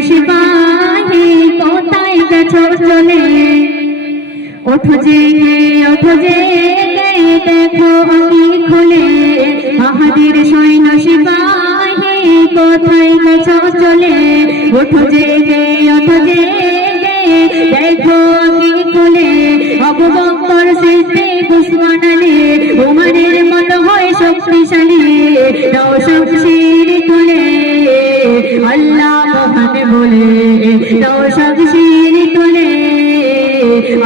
সিপাহী কোথায় গেছো চলে ওঠো জেগে দেখো আঁখি খুলে বাহাদুর সৈন্য সিপাহী কোথায় গেছো চলে ওঠো জেগে দেখো আঁখি খুলে আবু বকর সিদ্দিক উসমান আলী উমরের মতো হয় শক্তিশালী দাও শমশির তুলে আল্লাহ মহান বলে দাও শমশির তুলে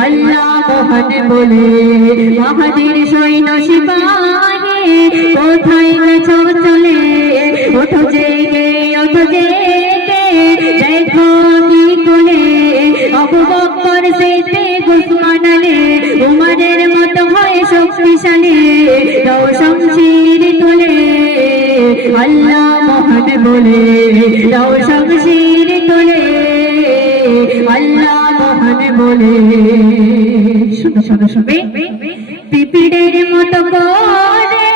আল্লাহ মহান বলে বাহাদুর সৈন্য সিপাহী কোথায় গেছো চলে ওঠো জেগে দেখো আঁখি খুলে আবু বকর সিদ্দিক উসমান আলী উমরের মতো হয় শক্তিশালী দাও শমশির তুলে আল্লাহ মহান বলে দাও শমশির তুলে আল্লাহ মহান বলে শুনো পিপিড়ের মতো করে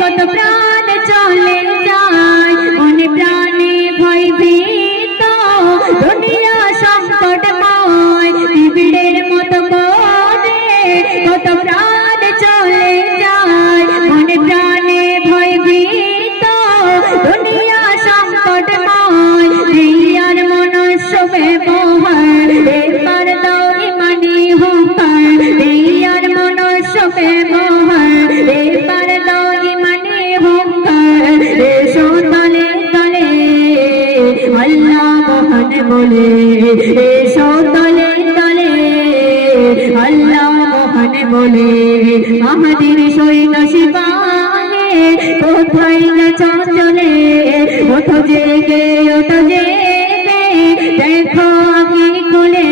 কত প্রাণ চলে যায় মনে প্রাণে ভয় ভীত দুনিয়া সংকটময় পিপিড়ের মতো করে কত প্রাণ চলে যায় মনে প্রাণে ভয় ভীত দুনিয়া সংকটময় দুনিয়ার মনুষ্য ব্যবহার এবার দাও ইমানি হুঙ্কার দুনিয়ার মনুষ্য ব্যবহার এবার দাও ইমানি হুঙ্কার এসো তলে তলে আল্লাহ মহান বলে এসো তলে তলে আল্লাহ মহান বলে বাহাদুর সৈন্য সিপাহী কোথায় গেছো চলে ওঠো জেগে দেখো আঁখি খুলে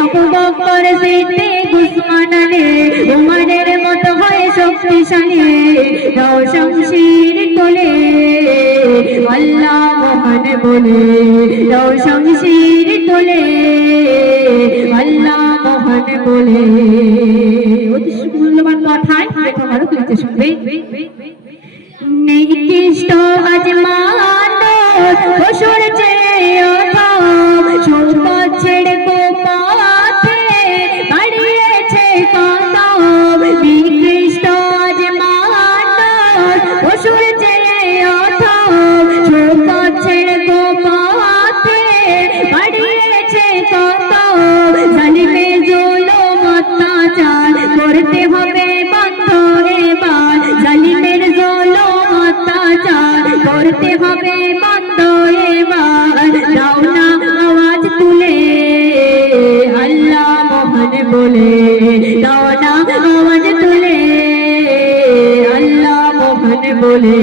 আবু বকর সিদ্দিক উসমান আলী উমরের মতো হয় শক্তিশালী দাও শমশির তোলে আল্লাহ মহান বলে দাও শমশির তোলে আল্লাহ মহান বলে অতি মূল্যবান কথায় আরো কিছু শুনবে নিকৃষ্ট আজমানত বসর চেয়ে অথম সম্পদ ছেড়ে কোপাতে বাড়িয়েছে কদম নিকৃষ্ট আজমানত বসর চেয়ে অথম সম্পদ ছেড়ে কোপাতে বাড়িয়েছে কদম জালিমে জুলুম অত্যাচার করতে হবে বন্ধ এবার জালিমের জুলুম অত্যাচার করতে হবে বন্ধ এবার দাও না আওয়াজ তুলে আল্লাহ মহান বলে দাও না আওয়াজ তুলে আল্লাহ মহান বলে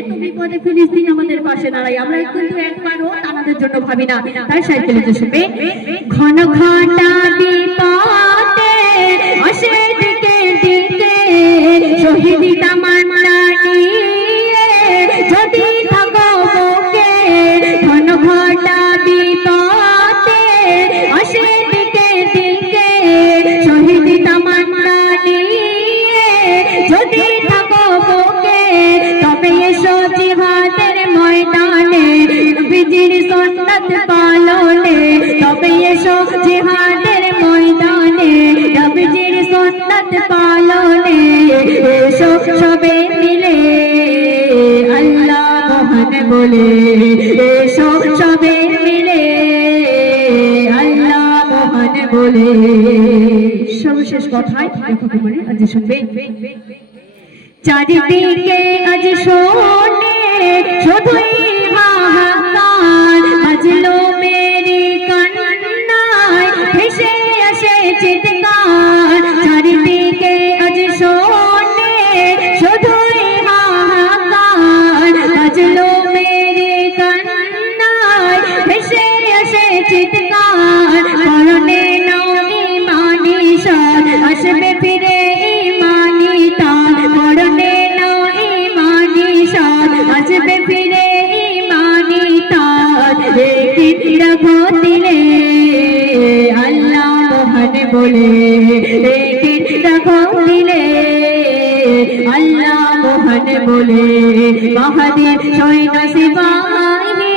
এত বিপদে ফিলিস্তিন আমাদের পাশে দাঁড়াই আমরা কিন্তু একবারও আমাদের জন্য ভাবি না তাই সাইকেলে শুনবে ঘন ঘটা বিপদে আসে দিকে শহীদ তামান্না নিয়ে যদি থাকো বুকে ঘন ঘটা বিপদে আসে দিকে শহীদ তামান্না নিয়ে যদি থাকো বুকে তবে এসো জিহাদের ময়দানে নবীজির সুন্নাত পালনে তবে এসো জিহাদের ময়দানে নবীজির সুন্নাত পালনে এসো সবে মিলে আল্লাহ মহান বলে এসো সবে মিলে আল্লাহ মহান বলে সর্বশেষ কথায় লেখক বলে আজ শুনবে চারিদিকে আজ শোনে শুধুই হাহাকার বাজলো মেরি কান্নায় ভেসে আসে চিৎকার চারিদিকে আজ শোনে শুধুই হাহাকার বাজলো মেরি কান্নায় ভেসে আসে চিৎকার পরনে নাও ইমানি সার আসবে ফিরে ইমানি তার পরনে নাও ইমানি সার আসবে ফিরে ইমানি তার রাখো দিলে আল্লাহ মহান বলে রাখো দিলে আল্লাহ মহান বলে বাহাদুর সৈন্য সিপাহী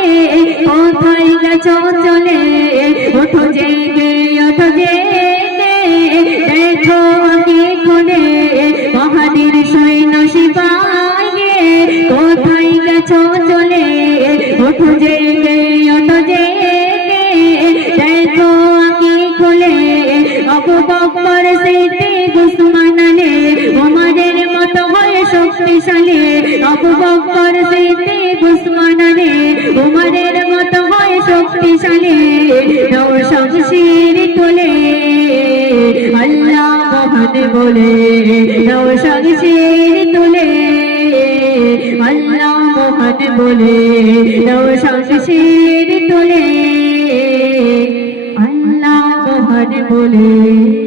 আবু বকর সিদ্দিক উসমান রে উমরের মতো হয় শক্তিশালী নাও শমশির তোলে আল্লাহ মহান বলে নাও শমশির তোলে আল্লাহ মহান বলে নাও শমশির তোলে আল্লাহ মহান বলে